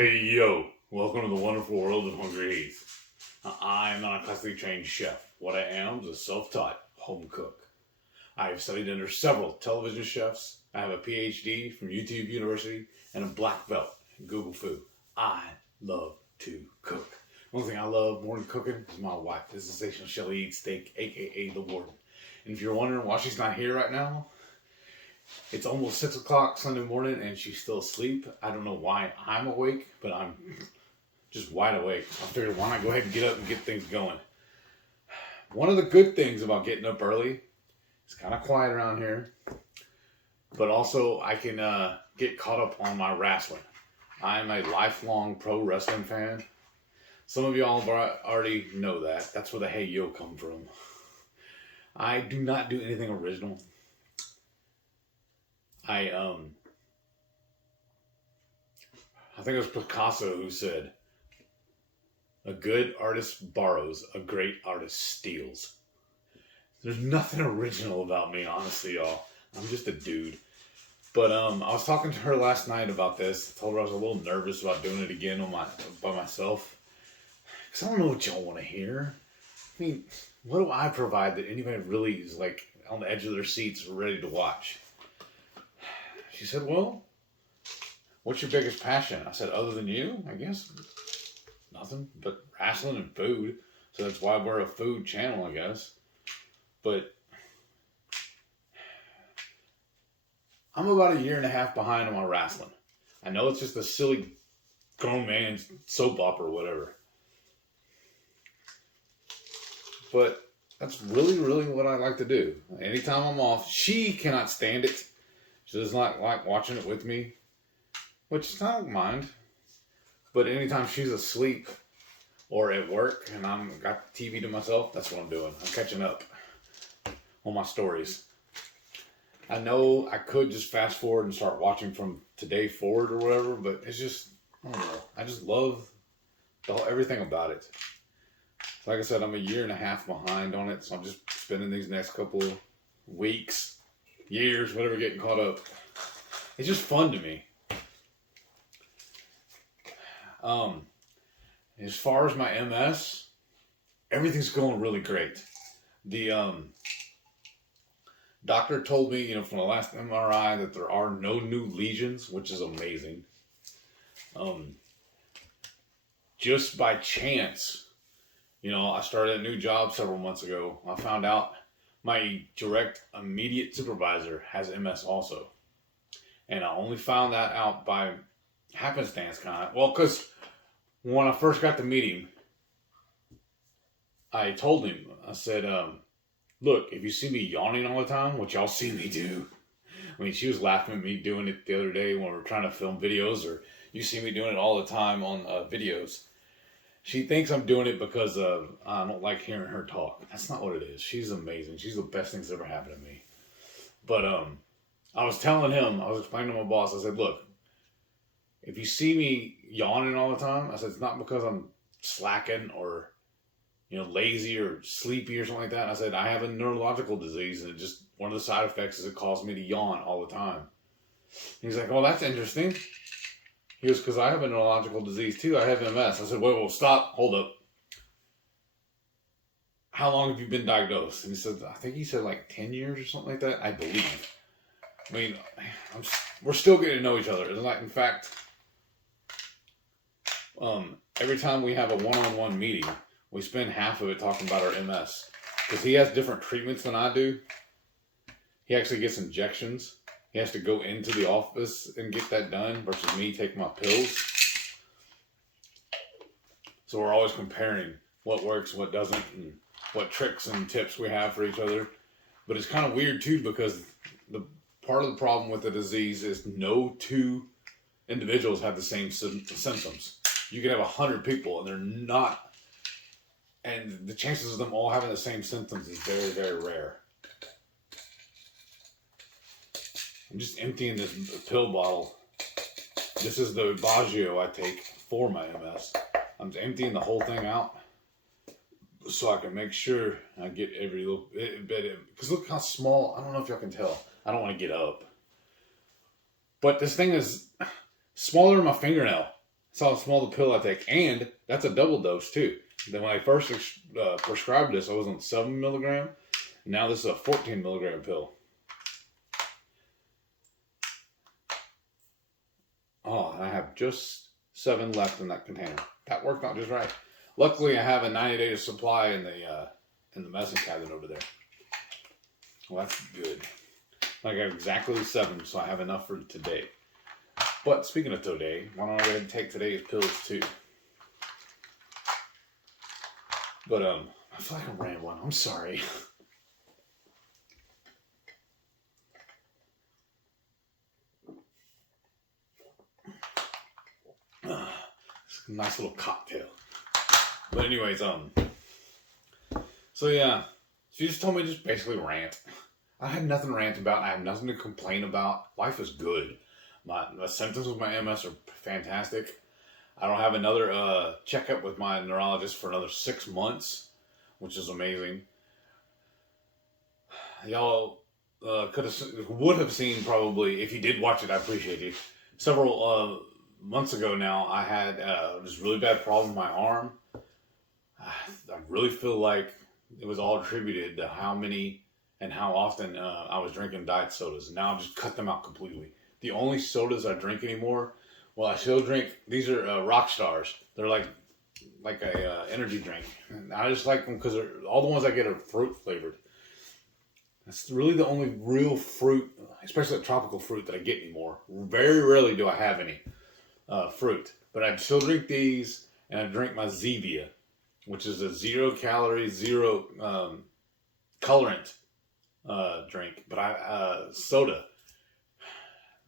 Hey yo, welcome to the wonderful world of HungryHeath. I am not a classically trained chef. What I am is a self-taught home cook. I have studied under several television chefs. I have a PhD from YouTube University and a black belt in Google Food. I love to cook. One thing I love more than cooking is my wife. This is sensational Shelly Eats Steak, aka the Warden. And if you're wondering why she's not here right now, it's almost 6 o'clock Sunday morning and she's still asleep. I don't know why I'm awake, but I'm just wide awake. I figured why not go ahead and get up and get things going. One of the good things about getting up early, it's kind of quiet around here, but also I can get caught up on my wrestling. I'm a lifelong pro wrestling fan. Some of y'all already know that. That's where the hey yo come from. I do not do anything original. I think it was Picasso who said, a good artist borrows, a great artist steals. There's nothing original about me, honestly, y'all. I'm just a dude. But I was talking to her last night about this. I told her I was a little nervous about doing it again by myself. Because I don't know what y'all want to hear. I mean, what do I provide that anybody really is like on the edge of their seats ready to watch? She said, well, what's your biggest passion? I said, other than you, I guess, nothing but wrestling and food. So that's why we're a food channel, I guess. But I'm about 1.5 years behind on my wrestling. I know it's just a silly grown man's soap opera or whatever. But that's really, really what I like to do. Anytime I'm off, she cannot stand it. She does not like watching it with me, which I don't mind. But anytime she's asleep or at work and I'm got the TV to myself, that's what I'm doing. I'm catching up on my stories. I know I could just fast forward and start watching from today forward or whatever, but it's just, I don't know. I just love everything about it. Like I said, I'm 1.5 years behind on it, so I'm just spending these next couple of weeks, years, whatever, getting caught up. It's just fun to me. As far as my MS, everything's going really great. The doctor told me, from the last MRI that there are no new lesions, which is amazing. Just by chance, I started a new job several months ago. I found out my direct immediate supervisor has MS also. And I only found that out by happenstance kind of. Well, because when I first got to meet him, I told him, I said, look, if you see me yawning all the time, which y'all see me do. I mean, she was laughing at me doing it the other day when we were trying to film videos, or you see me doing it all the time on videos. She thinks I'm doing it because I don't like hearing her talk. That's not what it is. She's amazing. She's the best thing that's ever happened to me. But I was telling him, I was explaining to my boss, I said, look, if you see me yawning all the time, I said, it's not because I'm slacking or, lazy or sleepy or something like that. I said, I have a neurological disease, and just one of the side effects is it causes me to yawn all the time. He's like, oh, that's interesting. He goes, because I have a neurological disease too. I have MS. I said, whoa, stop. Hold up. How long have you been diagnosed? And he said, I think he said like 10 years or something like that. I believe. I mean, we're still getting to know each other. In fact, every time we have a one-on-one meeting, we spend half of it talking about our MS. Because he has different treatments than I do. He actually gets injections. He has to go into the office and get that done versus me taking my pills. So we're always comparing what works, what doesn't, and what tricks and tips we have for each other. But it's kind of weird too, because the part of the problem with the disease is no two individuals have the same symptoms. You can have 100 people and they're not, and the chances of them all having the same symptoms is very, very rare. I'm just emptying this pill bottle. This is the Baggio I take for my MS. I'm emptying the whole thing out so I can make sure I get every little bit in. Because look how small, I don't know if y'all can tell. I don't want to get up. But this thing is smaller than my fingernail. That's how small the pill I take. And that's a double dose too. Then when I first prescribed this, I was on 7 milligram. Now this is a 14 milligram pill. Oh, I have just 7 left in that container. That worked out just right. Luckily, I have a 90-day supply in the medicine cabinet over there. Well, that's good. I got exactly 7, so I have enough for today. But speaking of today, why don't I go ahead and take today's pills too? But I feel like I ran one. I'm sorry. It's a nice little cocktail. But anyways, so yeah, she just told me to just basically rant. I had nothing to rant about. I have nothing to complain about. Life is good. My symptoms with my MS are fantastic. I don't have another checkup with my neurologist for another 6 months, which is amazing. Y'all would have seen probably, if you did watch it, I appreciate you. Several months ago now, I had this really bad problem with my arm. I really feel like it was all attributed to how many and how often I was drinking diet sodas. And now I've just cut them out completely. The only sodas I drink anymore, well, I still drink, these are Rock Stars. They're like a energy drink. And I just like them because all the ones I get are fruit flavored. That's really the only real fruit, especially tropical fruit, that I get anymore. Very rarely do I have any fruit. But I still drink these, and I drink my Zevia, which is a 0 calorie, 0 colorant drink. But soda.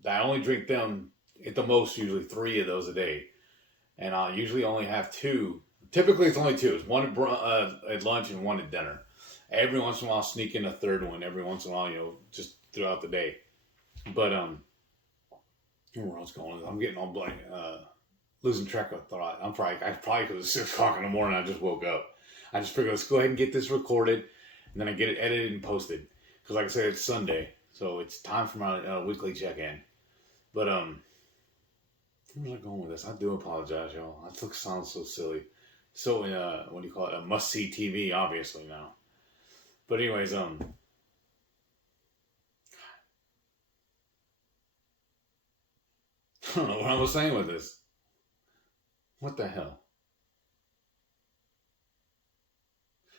I only drink them at the most, usually 3 of those a day. And I'll usually only have 2. Typically it's only 2. It's 1 at lunch and 1 at dinner. Every once in a while I'll sneak in a 3rd one. Every once in a while, just throughout the day. But, where I was going, I'm getting all blank, losing track of thought. I probably because it's 6 o'clock in the morning, I just woke up. I just figured, let's go ahead and get this recorded, and then I get it edited and posted. Because like I said, it's Sunday, so it's time for my weekly check-in. But, where was I going with this? I do apologize, y'all. That sounds so silly. So, what do you call it? A must-see TV, obviously, now. But anyways, I don't know what I was saying with this. What the hell?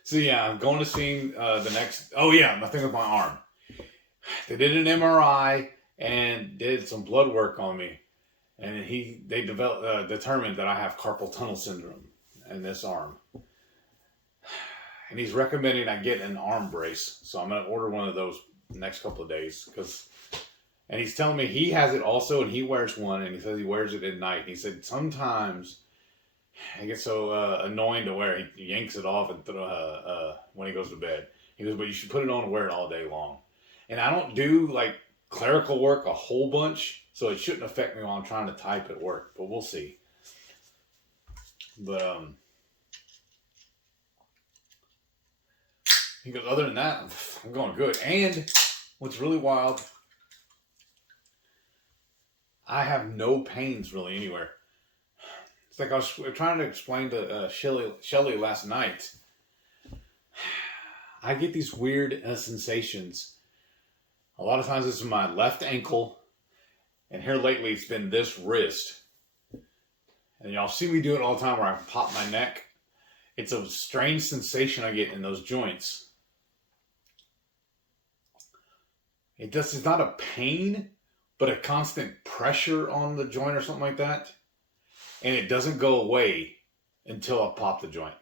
So yeah, I'm going to see the next... Oh yeah, my thing with my arm. They did an MRI and did some blood work on me. And they determined that I have carpal tunnel syndrome in this arm. And he's recommending I get an arm brace. So I'm going to order one of those the next couple of days. And he's telling me he has it also, and he wears one, and he says he wears it at night. And he said sometimes it gets so annoying to wear, he yanks it off and when he goes to bed. He goes, but you should put it on and wear it all day long. And I don't do like clerical work a whole bunch, so it shouldn't affect me while I'm trying to type at work. But we'll see. But he goes, other than that, I'm going good. And what's really wild, I have no pains really anywhere. It's like I was trying to explain to Shelly last night. I get these weird sensations. A lot of times it's in my left ankle. And here lately it's been this wrist. And y'all see me do it all the time where I pop my neck. It's a strange sensation I get in those joints. It's not a pain, but a constant pressure on the joint or something like that. And it doesn't go away until I pop the joint.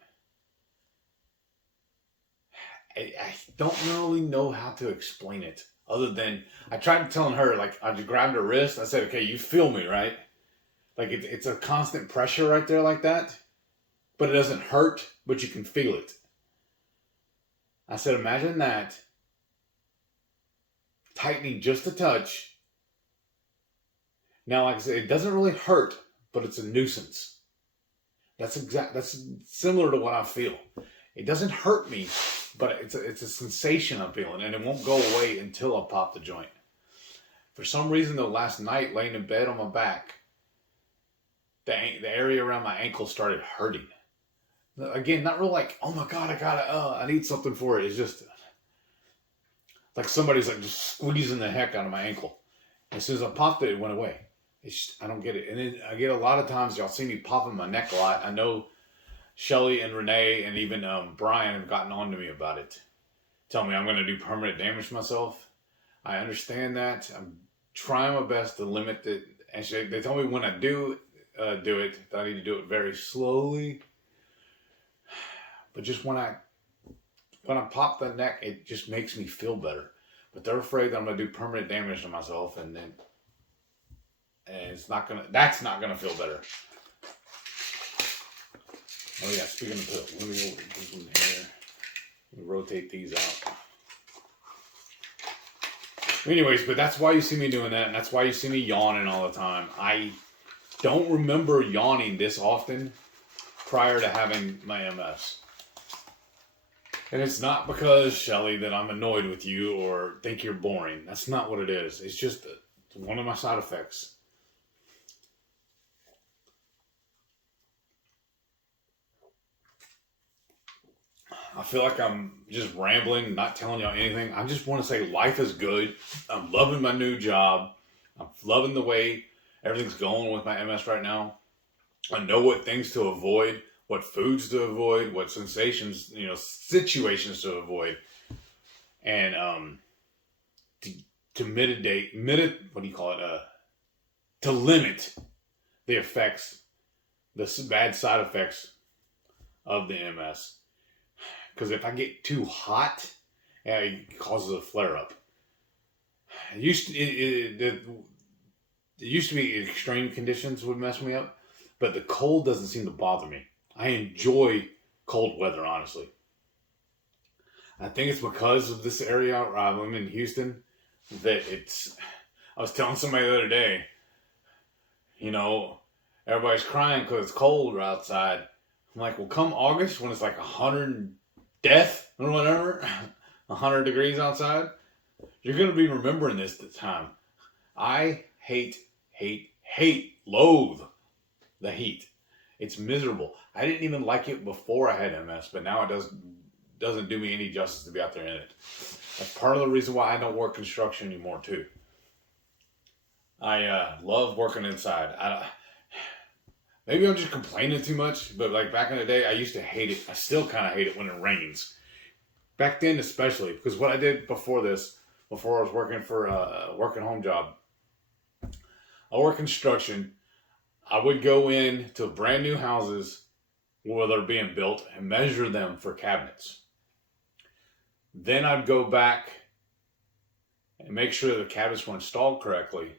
I don't really know how to explain it. Other than, I tried telling her, like, I just grabbed her wrist. I said, okay, you feel me, right? Like, it's a constant pressure right there like that. But it doesn't hurt, but you can feel it. I said, imagine that. Tightening just a touch. Now, like I said, it doesn't really hurt, but it's a nuisance. That's similar to what I feel. It doesn't hurt me, but it's a sensation I'm feeling, and it won't go away until I pop the joint. For some reason, though, last night, laying in bed on my back, the area around my ankle started hurting. Again, not real like, oh my God, I need something for it. It's just like somebody's like just squeezing the heck out of my ankle. And as soon as I popped it, it went away. I don't get it. And then I get a lot of times, y'all see me popping my neck a lot. I know Shelly and Renee and even Brian have gotten on to me about it. Tell me I'm going to do permanent damage to myself. I understand that. I'm trying my best to limit it. And they tell me when I do it, that I need to do it very slowly. But just when I pop the neck, it just makes me feel better. But they're afraid that I'm going to do permanent damage to myself, and that's not gonna feel better. Oh yeah, speaking of pills, let me go this one here. Let me rotate these out. Anyways, but that's why you see me doing that, and that's why you see me yawning all the time. I don't remember yawning this often prior to having my MS. And it's not because, Shelly, that I'm annoyed with you or think you're boring. That's not what it is. It's just one of my side effects. I feel like I'm just rambling, not telling y'all anything. I just want to say life is good. I'm loving my new job. I'm loving the way everything's going with my MS right now. I know what things to avoid, what foods to avoid, what sensations, situations to avoid. And to limit the effects, the bad side effects of the MS. Because if I get too hot, it causes a flare-up. It used to be extreme conditions would mess me up, but the cold doesn't seem to bother me. I enjoy cold weather, honestly. I think it's because of this area. I'm in Houston. I was telling somebody the other day, everybody's crying because it's cold outside. I'm like, well, come August when it's like 100 death or whatever, 100 degrees outside, you're going to be remembering this time. I loathe the heat. It's miserable. I didn't even like it before I had MS, but now it doesn't do me any justice to be out there in it. That's part of the reason why I don't work construction anymore too. I love working inside. Maybe I'm just complaining too much, but like back in the day, I used to hate it. I still kind of hate it when it rains. Back then especially, because what I did before I was working for a working home job, I work construction. I would go in to brand new houses where they're being built and measure them for cabinets. Then I'd go back and make sure the cabinets were installed correctly.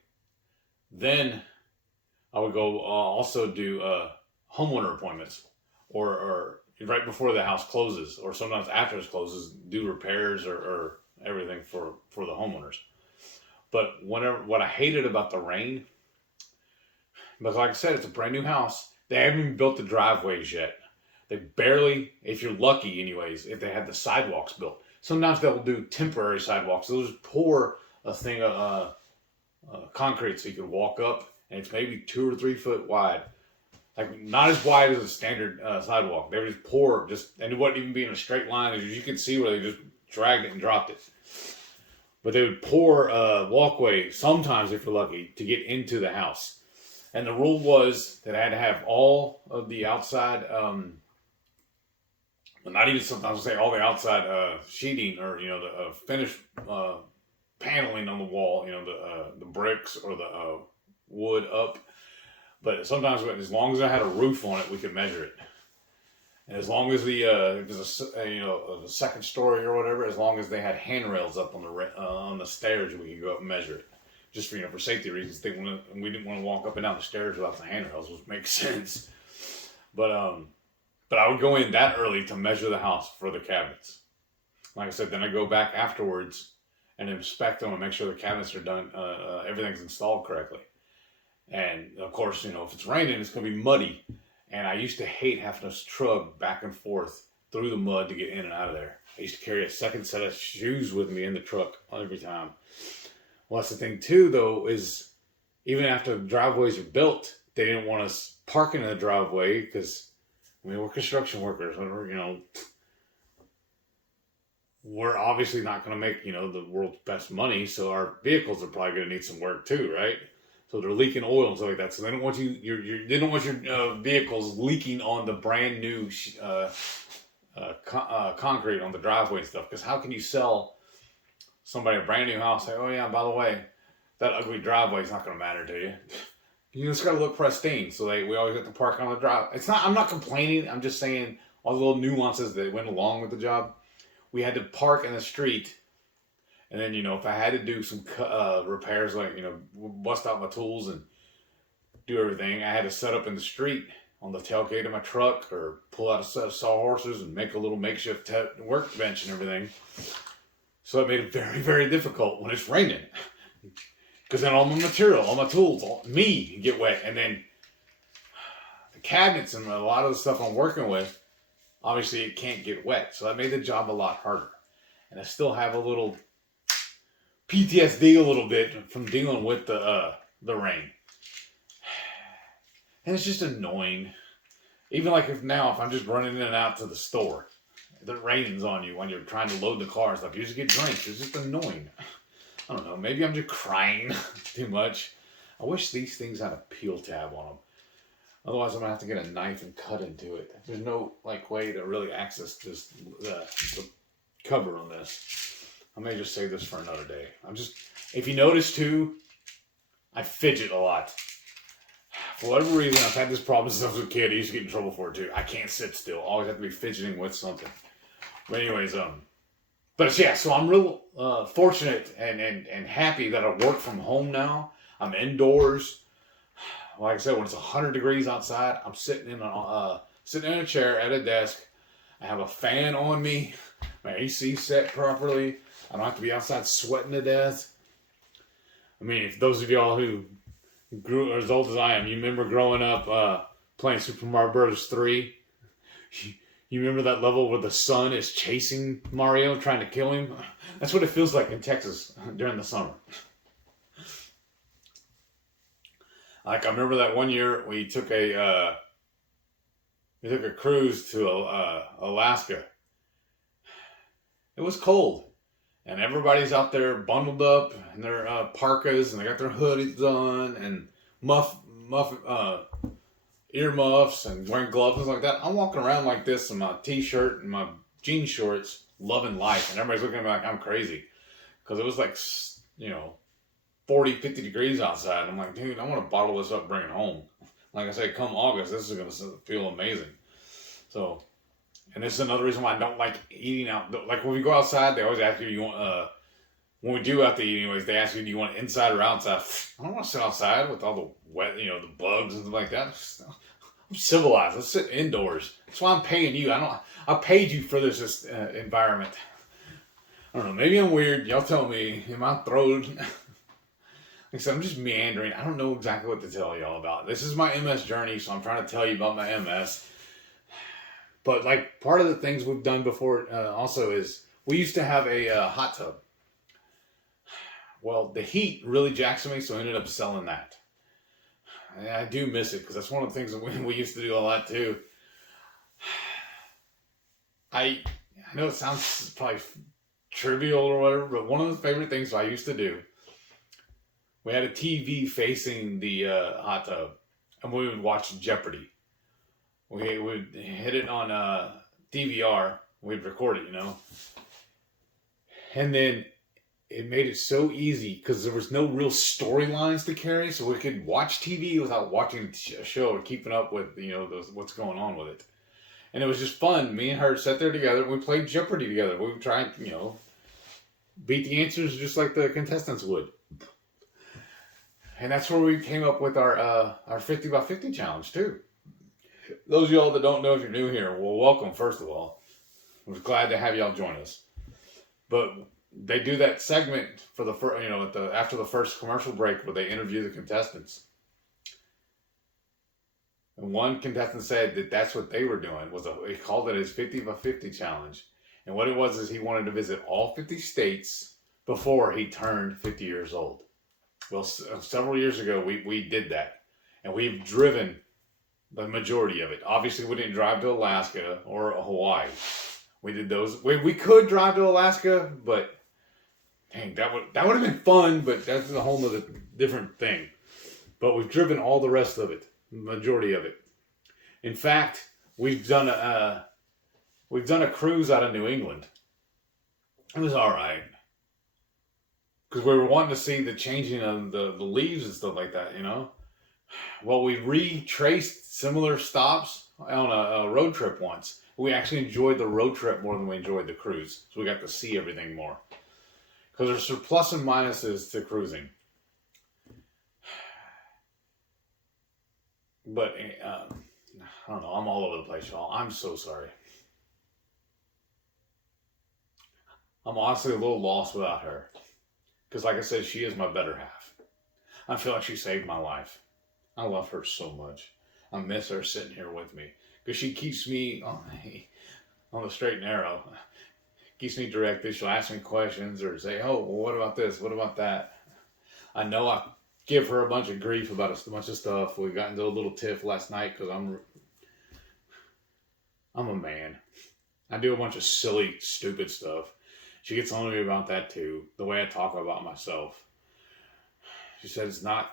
Then I would go also do homeowner appointments or right before the house closes, or sometimes after it closes, do repairs or everything for the homeowners. But what I hated about the rain, because like I said, it's a brand new house. They haven't even built the driveways yet. They barely, if you're lucky anyways, if they had the sidewalks built. Sometimes they'll do temporary sidewalks. They'll just pour a thing of concrete so you can walk up, and it's maybe 2 or 3 foot wide. Like, not as wide as a standard sidewalk. They would just pour, and it wouldn't even be in a straight line. As you can see where they just dragged it and dropped it. But they would pour a walkway, sometimes if you're lucky, to get into the house. And the rule was that I had to have all of the outside, not even sometimes I'll say all the outside sheeting or, the finished paneling on the wall, the bricks or the wood up. But sometimes, as long as I had a roof on it, we could measure it. And as long as if it was a second story or whatever, as long as they had handrails up on the stairs, we could go up and measure it. Just for safety reasons, we didn't want to walk up and down the stairs without the handrails, which makes sense. But I would go in that early to measure the house for the cabinets. Like I said, then I go back afterwards and inspect them and make sure the cabinets are done, everything's installed correctly. And of course, if it's raining, it's going to be muddy. And I used to hate having to trudge back and forth through the mud to get in and out of there. I used to carry a second set of shoes with me in the truck every time. Well, that's the thing too, though, is even after the driveways are built, they didn't want us parking in the driveway because, I mean, we're construction workers. We're obviously not going to make, the world's best money, so our vehicles are probably going to need some work too, right? So they're leaking oil and stuff like that. So they don't want they don't want your vehicles leaking on the brand new concrete on the driveway and stuff. Because how can you sell somebody a brand new house? Say, oh yeah, by the way, that ugly driveway is not going to matter to you. You just got to look pristine. So we always have to park on the drive. I'm not complaining. I'm just saying all the little nuances that went along with the job. We had to park in the street. And then, if I had to do some repairs, like, bust out my tools and do everything, I had to set up in the street on the tailgate of my truck or pull out a set of sawhorses and make a little makeshift workbench and everything. So it made it very, very difficult when it's raining. Because then all my material, all my tools, me get wet. And then the cabinets and a lot of the stuff I'm working with, obviously it can't get wet. So that made the job a lot harder. And I still have a little PTSD a little bit from dealing with the rain. And it's just annoying. Even like if I'm just running in and out to the store, the rain's on you when you're trying to load the car and stuff. You just get drenched. It's just annoying. I don't know. Maybe I'm just crying too much. I wish these things had a peel tab on them. Otherwise, I'm going to have to get a knife and cut into it. There's no way to really access this the cover on this. I may just save this for another day. If you notice too, I fidget a lot. For whatever reason, I've had this problem since I was a kid. I used to get in trouble for it too. I can't sit still. Always have to be fidgeting with something. But anyways, so I'm real fortunate and happy that I work from home now. I'm indoors. Like I said, when it's 100 degrees outside, I'm sitting in a chair at a desk. I have a fan on me. My AC set properly. I don't have to be outside sweating to death. I mean, if those of y'all who grew as old as I am, you remember growing up playing Super Mario Bros. 3? You remember that level where the sun is chasing Mario, trying to kill him? That's what it feels like in Texas during the summer. Like, I remember that one year we took a cruise to Alaska. It was cold. And everybody's out there bundled up in their parkas, and they got their hoodies on, and earmuffs, and wearing gloves and like that. I'm walking around like this in my t-shirt and my jean shorts, loving life, and everybody's looking at me like I'm crazy. Because it was like, 40, 50 degrees outside. I'm like, dude, I want to bottle this up and bring it home. Like I said, come August, this is going to feel amazing. So... And this is another reason why I don't like eating out. Like when we go outside, they always ask you, when we do have to eat anyways, they ask you, do you want inside or outside? I don't want to sit outside with all the wet, the bugs and stuff like that. I'm civilized. Let's sit indoors. That's why I'm paying you. I paid you for this environment. I don't know. Maybe I'm weird. Y'all tell me. Am I throat? Like I said, I'm just meandering. I don't know exactly what to tell y'all about. This is my MS journey, so I'm trying to tell you about my MS. But like part of the things we've done before also is we used to have a hot tub. Well, the heat really jacks me, so I ended up selling that. And I do miss it because that's one of the things that we used to do a lot too. I know it sounds probably trivial or whatever, but one of the favorite things I used to do, we had a TV facing the hot tub, and we would watch Jeopardy. We would hit it on DVR. We'd record it, And then it made it so easy because there was no real storylines to carry, so we could watch TV without watching a show or keeping up with, what's going on with it. And it was just fun. Me and her sat there together, and we played Jeopardy together. We would try and, beat the answers just like the contestants would. And that's where we came up with our 50 by 50 challenge, too. Those of y'all that don't know if you're new here, well, welcome, first of all. We're glad to have y'all join us. But they do that segment for the first, after the first commercial break where they interview the contestants. And one contestant said that that's what they were doing. He called it his 50 by 50 challenge. And what it was is he wanted to visit all 50 states before he turned 50 years old. Well, several years ago, we did that. And we've driven the majority of it. Obviously, we didn't drive to Alaska or Hawaii. We did those. We could drive to Alaska, but dang, that would have been fun. But that's a whole nother different thing. But we've driven all the rest of it, majority of it. In fact, we've done a cruise out of New England. It was all right because we were wanting to see the changing of the leaves and stuff like that, you know. Well, we retraced similar stops on a road trip once. We actually enjoyed the road trip more than we enjoyed the cruise. So we got to see everything more. Because there's some plus and minuses to cruising. But, I don't know. I'm all over the place, y'all. I'm so sorry. I'm honestly a little lost without her. Because like I said, she is my better half. I feel like she saved my life. I love her so much. I miss her sitting here with me. Because she keeps me on the straight and narrow. Keeps me directed. She'll ask me questions or say, oh, well, what about this? What about that? I know I give her a bunch of grief about a bunch of stuff. We got into a little tiff last night because I'm a man. I do a bunch of silly, stupid stuff. She gets on to me about that too. The way I talk about myself. She said it's not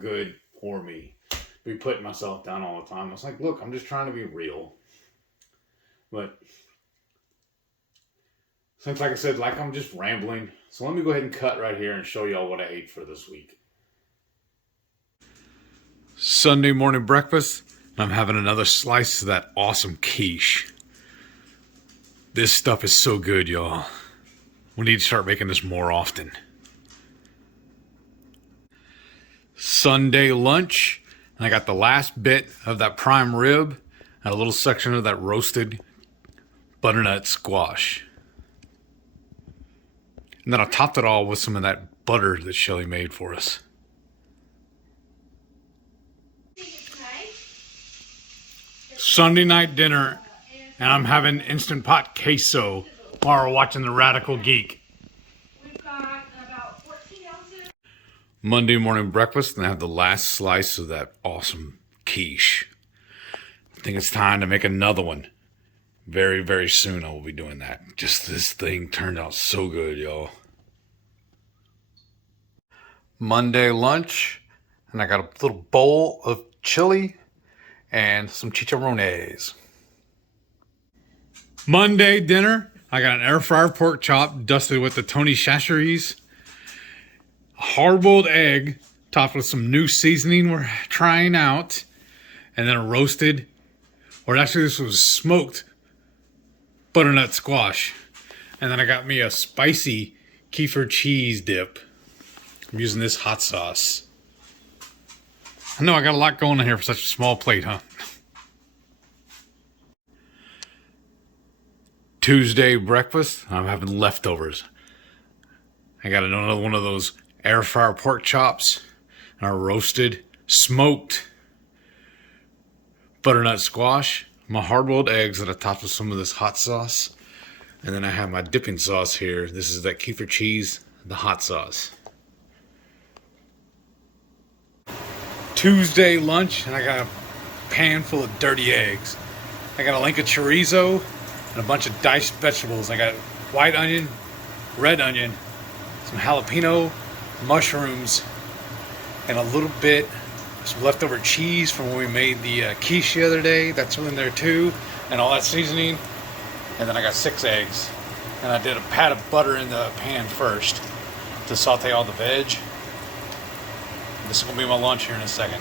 good for me to be putting myself down all the time. I was like, look, I'm just trying to be real. But since, like I said, I'm just rambling. So let me go ahead and cut right here and show y'all what I ate for this week. Sunday morning breakfast. I'm having another slice of that awesome quiche. This stuff is so good, y'all. We need to start making this more often. Sunday lunch. And I got the last bit of that prime rib and a little section of that roasted butternut squash. And then I topped it all with some of that butter that Shelly made for us. Sunday night dinner, and I'm having Instant Pot queso while we're watching The Radical Geek. We've got about 14 ounces. Monday morning breakfast, and I have the last slice of that awesome quiche. I think it's time to make another one. Very, very soon I will be doing that. Just this thing turned out so good, y'all. Monday lunch, and I got a little bowl of chili and some chicharrones. Monday dinner, I got an air fryer pork chop dusted with the Tony Chachere's, a hard-boiled egg topped with some new seasoning we're trying out, and then a roasted, or actually this was smoked butternut squash. And then I got me a spicy kefir cheese dip. I'm using this hot sauce. I know I got a lot going on here for such a small plate, huh? Tuesday breakfast, I'm having leftovers. I got another one of those air fryer pork chops and a roasted, smoked butternut squash, my hard-boiled eggs that I topped with some of this hot sauce, and then I have my dipping sauce here. This is that kefir cheese, the hot sauce. Tuesday lunch, and I got a pan full of dirty eggs. I got a link of chorizo and a bunch of diced vegetables. I got white onion, red onion, some jalapeno, mushrooms, and a little bit of some leftover cheese from when we made the quiche the other day. That's in there too, and all that seasoning. And then I got 6 eggs, and I did a pat of butter in the pan first to saute all the veg. This is going to be my lunch here in a second.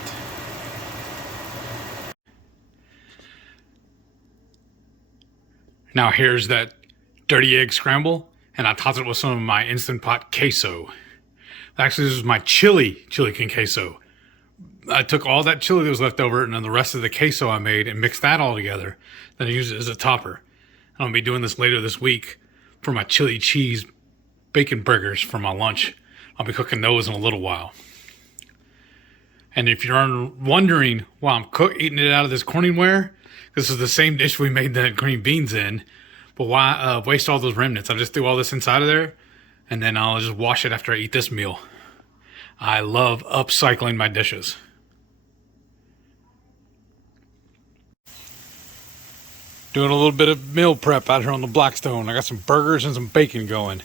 Now here's that dirty egg scramble, and I topped it with some of my Instant Pot queso. Actually, this is my chili con queso. I took all that chili that was left over and then the rest of the queso I made and mixed that all together. Then I used it as a topper. I'm going to be doing this later this week for my chili cheese bacon burgers for my lunch. I'll be cooking those in a little while. And if you're wondering why I'm eating it out of this Corningware, this is the same dish we made the green beans in. But why waste all those remnants? I'll just do all this inside of there, and then I'll just wash it after I eat this meal. I love upcycling my dishes. Doing a little bit of meal prep out here on the Blackstone. I got some burgers and some bacon going.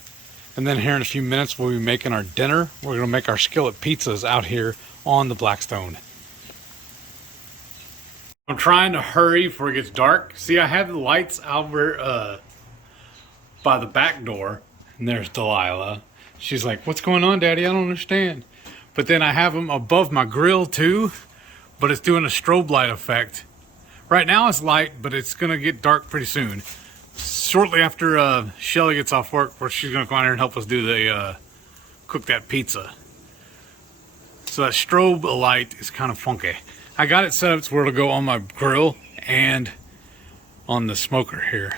And then here in a few minutes we'll be making our dinner. We're going to make our skillet pizzas out here on the Blackstone. I'm trying to hurry before it gets dark. See, I have the lights over by the back door. And there's Delilah. She's like, what's going on, Daddy? I don't understand. But then I have them above my grill too. But it's doing a strobe light effect. Right now it's light, but it's going to get dark pretty soon. Shortly after Shelly gets off work, where she's going to come out here and help us do the cook that pizza. So that strobe light is kind of funky. I got it set up to where it'll go on my grill and on the smoker here.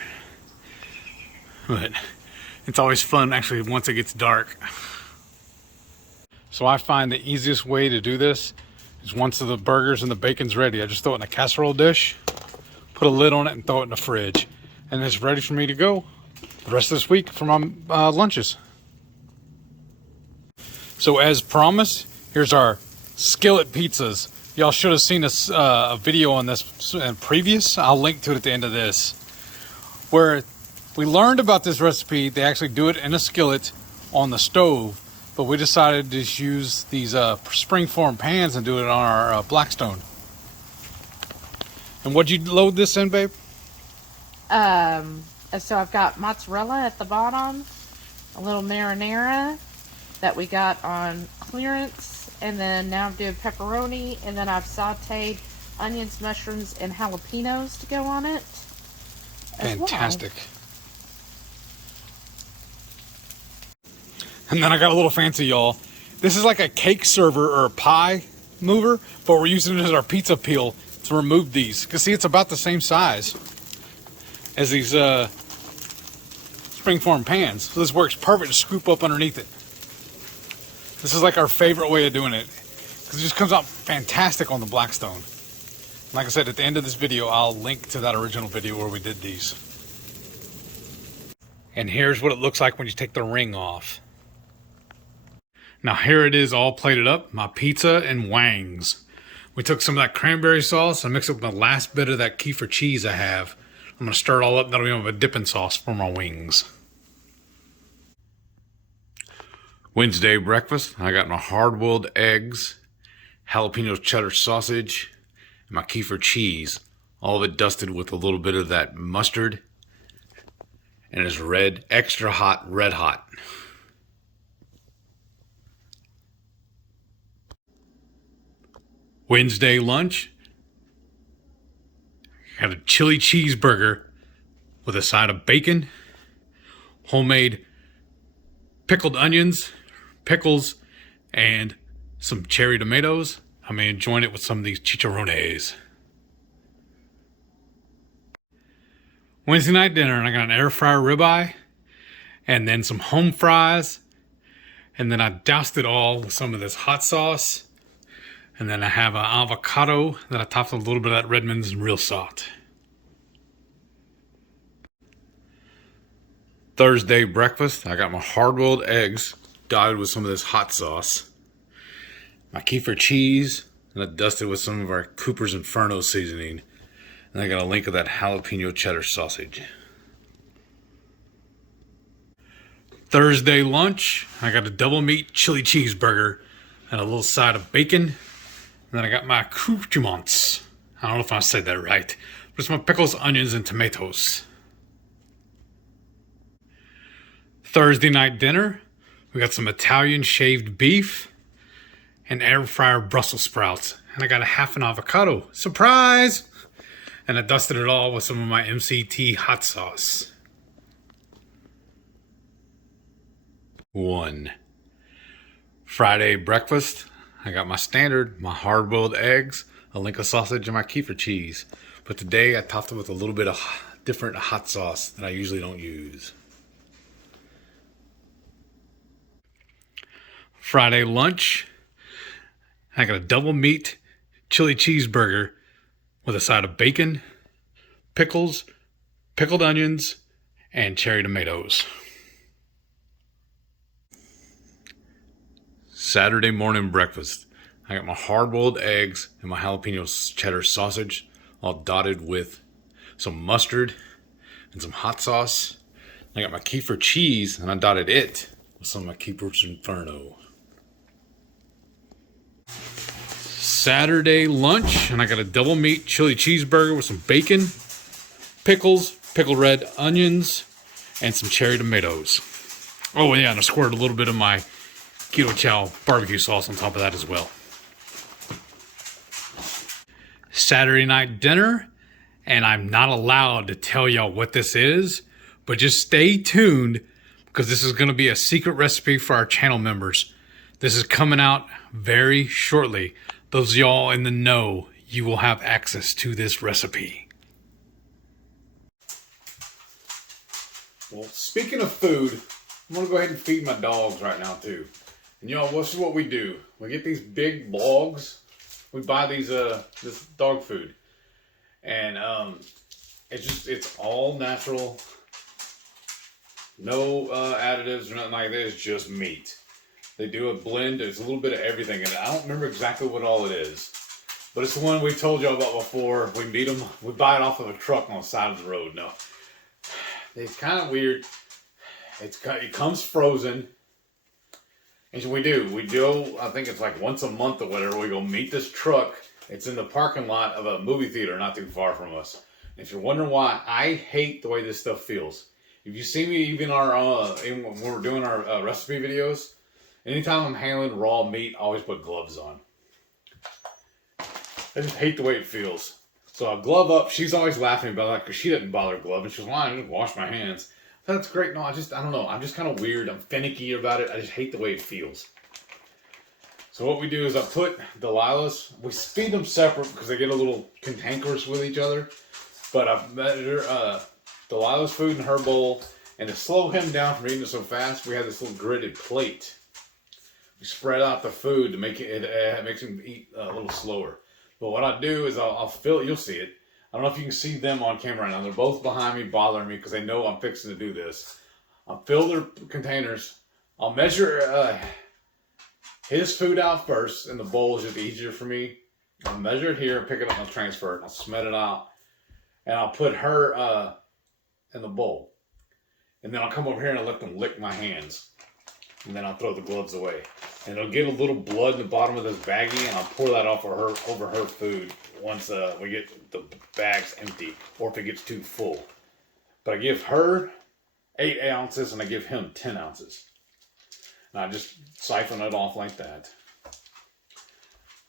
But it's always fun actually once it gets dark. So I find the easiest way to do this is once the burgers and the bacon's ready, I just throw it in a casserole dish, put a lid on it, and throw it in the fridge. And it's ready for me to go the rest of this week for my lunches. So as promised, here's our skillet pizzas. Y'all should have seen a video on this previous. I'll link to it at the end of this. Where we learned about this recipe, they actually do it in a skillet on the stove. But we decided to just use these springform pans and do it on our Blackstone. And what'd you load this in, babe? So I've got mozzarella at the bottom, a little marinara that we got on clearance, and then now I'm doing pepperoni, and then I've sauteed onions, mushrooms, and jalapenos to go on it. Fantastic. And then I got a little fancy, y'all. This is like a cake server or a pie mover, but we're using it as our pizza peel to remove these. Because see, it's about the same size as these springform pans. So this works perfect to scoop up underneath it. This is like our favorite way of doing it, because it just comes out fantastic on the Blackstone. Like I said, at the end of this video, I'll link to that original video where we did these. And here's what it looks like when you take the ring off. Now here it is all plated up, my pizza and wangs. We took some of that cranberry sauce and mixed it with my last bit of that kefir cheese I have. I'm going to stir it all up. That'll be a dipping sauce for my wings. Wednesday breakfast. I got my hard-boiled eggs, jalapeno cheddar sausage, and my kefir cheese. All of it dusted with a little bit of that mustard. And it's red, extra hot, red hot. Wednesday lunch, had a chili cheeseburger with a side of bacon, homemade pickled onions, pickles, and some cherry tomatoes. I may join it with some of these chicharrones. Wednesday night dinner, and I got an air fryer ribeye, and then some home fries, and then I doused it all with some of this hot sauce. And then I have an avocado that I topped with a little bit of that Redmond's and real salt. Thursday breakfast, I got my hard-boiled eggs dotted with some of this hot sauce. My kefir cheese, and I dusted with some of our Cooper's Inferno seasoning. And I got a link of that jalapeno cheddar sausage. Thursday lunch, I got a double meat chili cheeseburger and a little side of bacon. And then I got my accoutrements. I don't know if I said that right. But it's my pickles, onions, and tomatoes. Thursday night dinner, we got some Italian shaved beef and air fryer Brussels sprouts. And I got a half an avocado. Surprise! And I dusted it all with some of my MCT hot sauce. 1. Friday breakfast. I got my standard, my hard-boiled eggs, a link of sausage, and my kefir cheese. But today I topped it with a little bit of different hot sauce that I usually don't use. Friday lunch, I got a double meat chili cheeseburger with a side of bacon, pickles, pickled onions, and cherry tomatoes. Saturday morning breakfast. I got my hard-boiled eggs and my jalapeno cheddar sausage all dotted with some mustard, and some hot sauce. I got my kefir cheese, and I dotted it with some of my Keeper's Inferno. Saturday lunch, and I got a double meat chili cheeseburger with some bacon, pickles, pickled red onions, and some cherry tomatoes. Oh yeah, and I squirted a little bit of my Ketochow barbecue sauce on top of that as well. Saturday night dinner, and I'm not allowed to tell y'all what this is, but just stay tuned because this is going to be a secret recipe for our channel members. This is coming out very shortly. Those of y'all in the know, you will have access to this recipe. Well, speaking of food, I'm going to go ahead and feed my dogs right now too. And y'all, this is what we do. We get these big logs. We buy these this dog food. And it's all natural. No additives or nothing like that. It's just meat. They do a blend. There's a little bit of everything in it. I don't remember exactly what all it is. But it's the one we told y'all about before. We meet them. We buy it off of a truck on the side of the road. No. It's kind of weird. It comes frozen. And we do, I think it's like once a month or whatever, we go meet this truck. It's in the parking lot of a movie theater not too far from us. And if you're wondering why, I hate the way this stuff feels. If you see me even when we're doing our recipe videos, anytime I'm handling raw meat, I always put gloves on. I just hate the way it feels. So I'll glove up. She's always laughing about that because she didn't bother to glove. And she's lying, I just wash my hands. That's great. No, I don't know. I'm just kind of weird. I'm finicky about it. I just hate the way it feels. So what we do is I put Delilah's. We feed them separate because they get a little cantankerous with each other. But I measure Delilah's food in her bowl. And to slow him down from eating it so fast, we have this little gridded plate. We spread out the food to make it makes him eat a little slower. But what I do is I'll fill. You'll see it. I don't know if you can see them on camera right now. They're both behind me, bothering me because they know I'm fixing to do this. I'll fill their containers. I'll measure his food out first, and the bowl is just easier for me. I'll measure it here, pick it up, and I'll transfer it. I'll smell it out, and I'll put her in the bowl. And then I'll come over here and I'll let them lick my hands. And then I'll throw the gloves away. And it'll get a little blood in the bottom of this baggie, and I'll pour that off over her food once we get the bags empty, or if it gets too full. But I give her 8 ounces, and I give him 10 ounces. And I just siphon it off like that.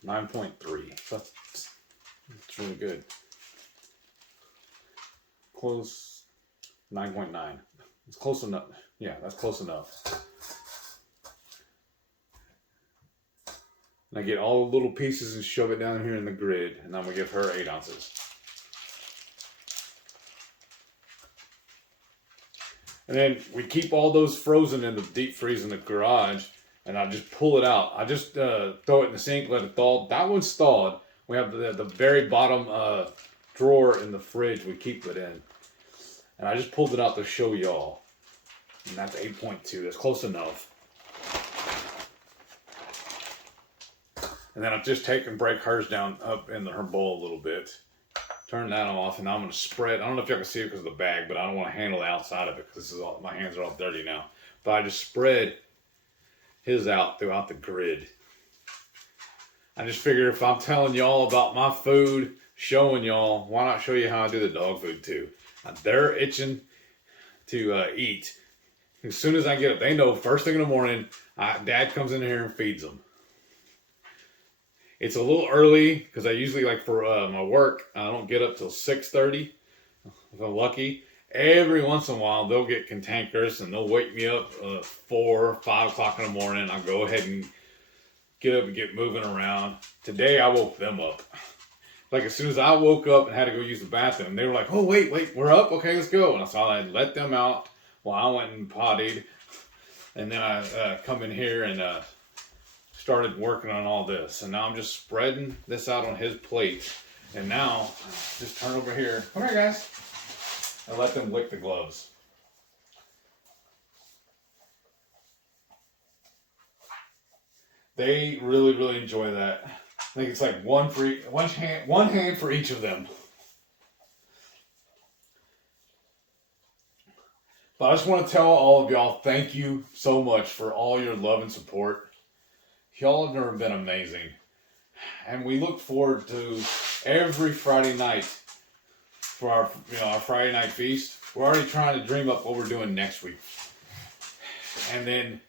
9.3. So it's really good. Close. 9.9. It's close enough. Yeah, that's close enough. And I get all the little pieces and shove it down here in the grid. And I'm going to give her 8 ounces. And then we keep all those frozen in the deep freeze in the garage. And I just pull it out. I just throw it in the sink, let it thaw. That one's thawed. We have the very bottom drawer in the fridge we keep it in. And I just pulled it out to show y'all. And that's 8.2. That's close enough. And then I'll just take and break hers down up in her bowl a little bit. Turn that off, and now I'm going to spread. I don't know if y'all can see it because of the bag, but I don't want to handle the outside of it because this is all, my hands are all dirty now. But I just spread his out throughout the grid. I just figured if I'm telling y'all about my food, showing y'all, why not show you how I do the dog food too? They're itching to eat. As soon as I get up, they know first thing in the morning, Dad comes in here and feeds them. It's a little early because I usually, like for my work, I don't get up till 6:30 if I'm lucky. Every once in a while, they'll get cantankerous and they'll wake me up 4 or 5 o'clock in the morning. I'll go ahead and get up and get moving around. Today, I woke them up. Like as soon as I woke up and had to go use the bathroom, they were like, oh, wait, we're up? Okay, let's go. And so I let them out while I went and pottied. And then I come in here and started working on all this. And now I'm just spreading this out on his plate. And now, just turn over here. Come here, guys. And let them lick the gloves. They really, really enjoy that. I think it's like one hand for each of them. But I just want to tell all of y'all, thank you so much for all your love and support. Y'all have been amazing. And we look forward to every Friday night for our Friday night feast. We're already trying to dream up what we're doing next week. And then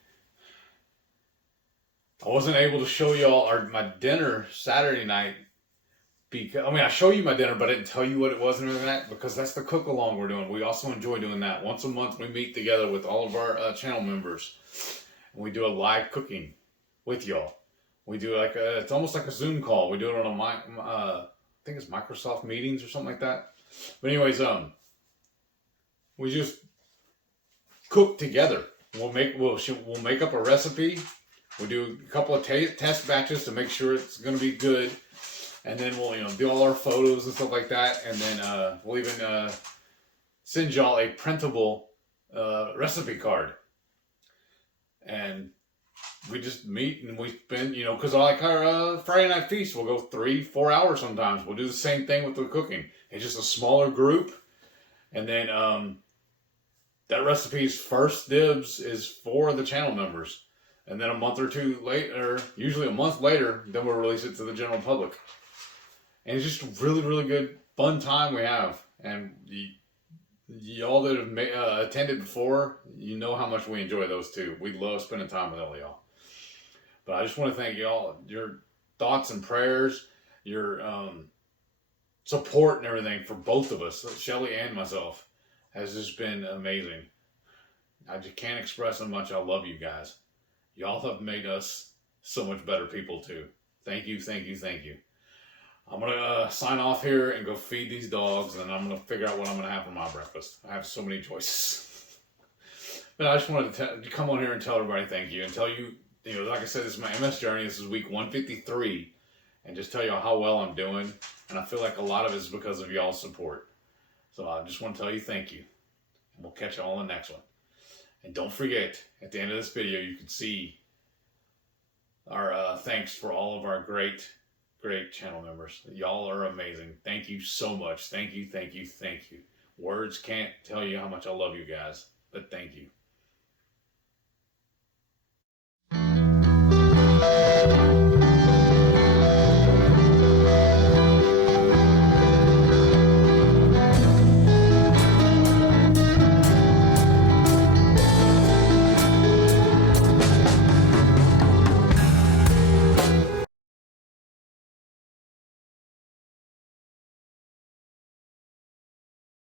I wasn't able to show y'all my dinner Saturday night. Because I show you my dinner, but I didn't tell you what it was and everything like that, because that's the cook along we're doing. We also enjoy doing that. Once a month we meet together with all of our channel members. And we do a live cooking with y'all. We do it's almost like a Zoom call. We do it on I think it's Microsoft Meetings or something like that. But anyways, we just cook together. We'll make up a recipe. We'll do a couple of test batches to make sure it's going to be good. And then we'll, do all our photos and stuff like that. And then we'll even send y'all a printable recipe card. And we just meet and we spend, because like our Friday night feast, we'll go 3-4 hours sometimes. We'll do the same thing with the cooking. It's just a smaller group. And then that recipe's first dibs is for the channel members. And then a month or two later, usually a month later, then we'll release it to the general public. And it's just a really, really good, fun time we have. And y'all that have attended before, you know how much we enjoy those too. We love spending time with all y'all. But I just want to thank y'all. Your thoughts and prayers, your support and everything for both of us, Shelly and myself, has just been amazing. I just can't express how much I love you guys. Y'all have made us so much better people too. Thank you, thank you, thank you. I'm going to sign off here and go feed these dogs, and I'm going to figure out what I'm going to have for my breakfast. I have so many choices. But I just wanted to come on here and tell everybody thank you, and tell you, like I said, this is my MS journey. This is week 153, and just tell you how well I'm doing. And I feel like a lot of it is because of y'all's support. So I just want to tell you thank you. And we'll catch you all in the next one. And don't forget, at the end of this video, you can see our thanks for all of our great channel members. Y'all are amazing. Thank you so much. Thank you, thank you, thank you. Words can't tell you how much I love you guys, but thank you.